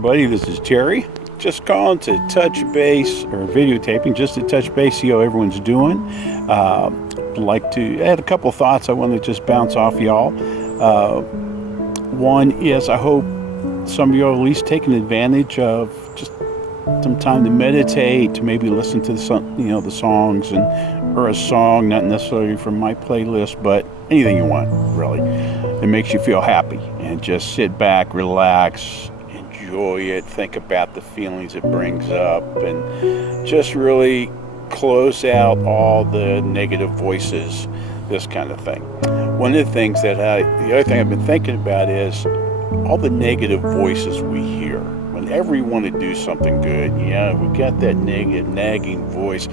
everybody, this is Terry. Just calling to touch base, or videotaping, just to touch base, see how everyone's doing. I had a couple thoughts I want to just bounce off y'all. One is, I hope some of you are at least taking advantage of just some time to meditate, to maybe listen to the songs, or a song, not necessarily from my playlist, but anything you want, really. It makes you feel happy, and just sit back, relax, enjoy it, think about the feelings it brings up, and just really close out all the negative voices, this kind of thing. One of the things the other thing I've been thinking about is all the negative voices we hear. Whenever we want to do something good, we got that negative, nagging voice.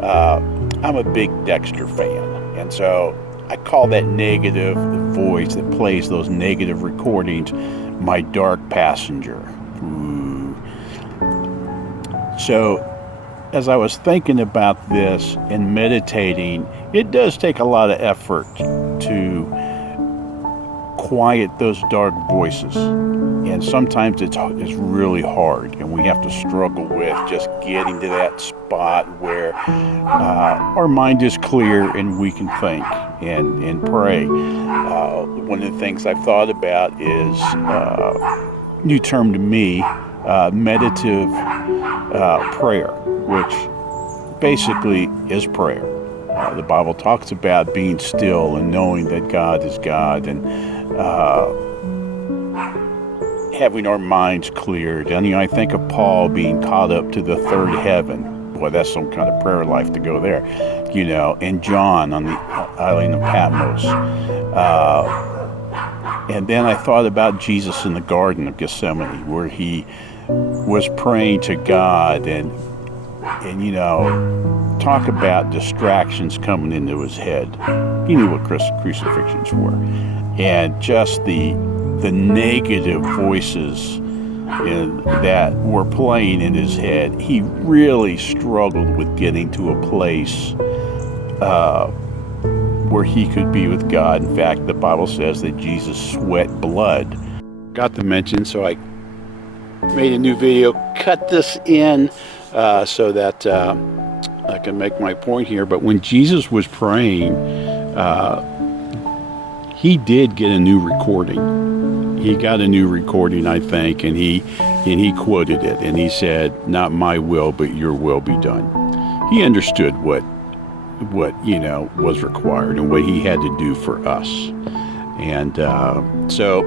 I'm a big Dexter fan, and so I call that negative voice that plays those negative recordings my dark passenger. Ooh. So as I was thinking about this and meditating, it does take a lot of effort to quiet those dark voices. And sometimes it's really hard, and we have to struggle with just getting to that spot where our mind is clear and we can think and pray. One of the things I've thought about is new term to me, meditative prayer, which basically is prayer. The Bible talks about being still and knowing that God is God, and having our minds cleared. And I think of Paul being caught up to the third heaven. Boy, that's some kind of prayer life to go there. And John on the island of Patmos. And then I thought about Jesus in the Garden of Gethsemane, where he was praying to God, and talk about distractions coming into his head. He knew what crucifixions were. And just the negative voices that were playing in his head, he really struggled with getting to a place where he could be with God. In fact, the Bible says that Jesus sweat blood. Got to mention, so I made a new video, cut this in so that I can make my point here. But when Jesus was praying, he did get a new recording. He got a new recording, I think, and he quoted it, and he said, "Not my will, but your will be done." He understood what was required and what he had to do for us. And so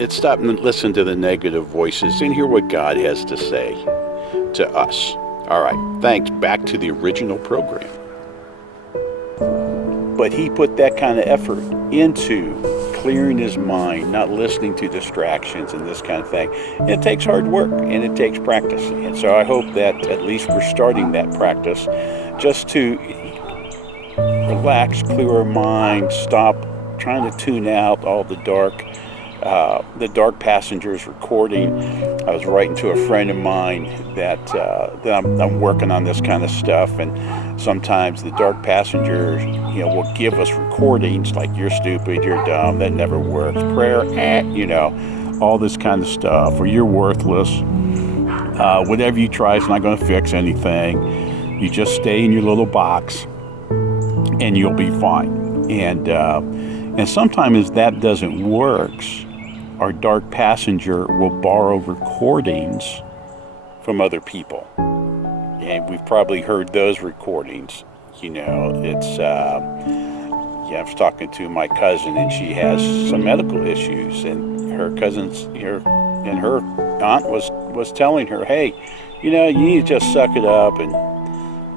it's stop and listen to the negative voices and hear what God has to say to us. All right, thanks. Back to the original program. But he put that kind of effort into clearing his mind, not listening to distractions and this kind of thing. And it takes hard work, and it takes practice. And so I hope that at least we're starting that practice, just to relax, clear our mind, stop trying to tune out all the dark passengers recording. I was writing to a friend of mine that I'm working on this kind of stuff, and sometimes the dark passengers, will give us recordings like, "You're stupid, you're dumb, that never works, prayer, all this kind of stuff, or "You're worthless, whatever you try is not going to fix anything. You just stay in your little box and you'll be fine." And sometimes that doesn't work. Our dark passenger will borrow recordings from other people. And we've probably heard those recordings. It's, I was talking to my cousin, and she has some medical issues, and her her aunt was telling her, "Hey, you need to just suck it up and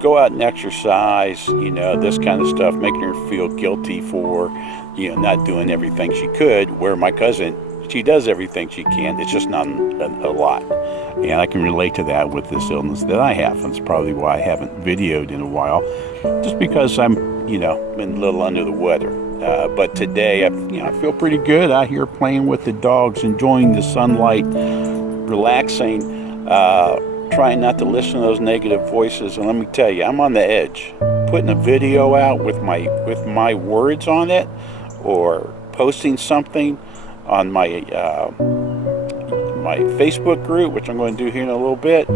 go out and exercise," this kind of stuff, making her feel guilty for, not doing everything she could, where my cousin, she does everything she can. It's just not a lot. And I can relate to that with this illness that I have. And it's probably why I haven't videoed in a while, just because I'm, been a little under the weather. But today, I feel pretty good out here playing with the dogs, enjoying the sunlight, relaxing, trying not to listen to those negative voices. And let me tell you, I'm on the edge. Putting a video out with my words on it, or posting something on my my Facebook group, which I'm going to do here in a little bit,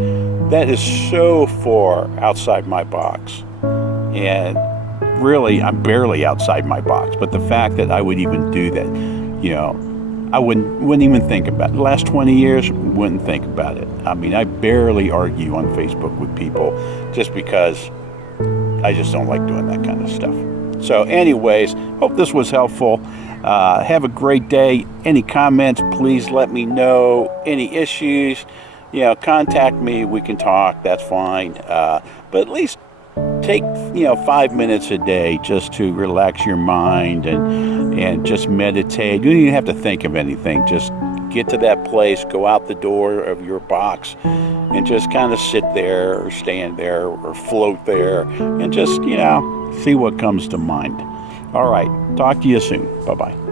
that is so far outside my box. And really, I'm barely outside my box. But the fact that I would even do that, you know, I wouldn't even think about it. The last 20 years, wouldn't think about it. I mean, I barely argue on Facebook with people just because I just don't like doing that kind of stuff. So anyways, hope this was helpful. Have a great day. Any comments, please let me know. Any issues, you know, contact me. We can talk. That's fine. But at least take 5 minutes a day just to relax your mind and just meditate. You don't even have to think of anything. Just get to that place, go out the door of your box, and just kind of sit there or stand there or float there and just see what comes to mind. All right, talk to you soon. Bye-bye.